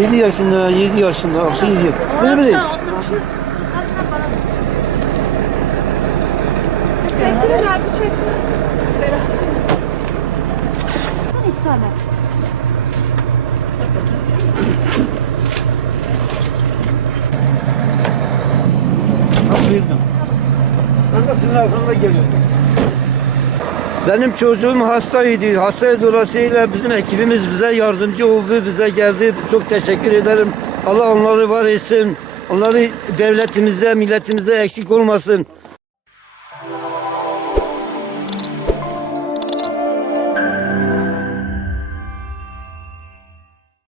7 yaşında, 7 yaşında, 6 7 yaşında. Böyle mi değil? Çektirin abi, çektirin. İki tane. Bildim. Ben de sizin arkanıza geliyorum. Benim çocuğum hastaydı. Hasta dolayısıyla bizim ekibimiz bize yardımcı oldu, bize geldi. Çok teşekkür ederim. Allah onları var etsin. Onları devletimizde, milletimizde eksik olmasın.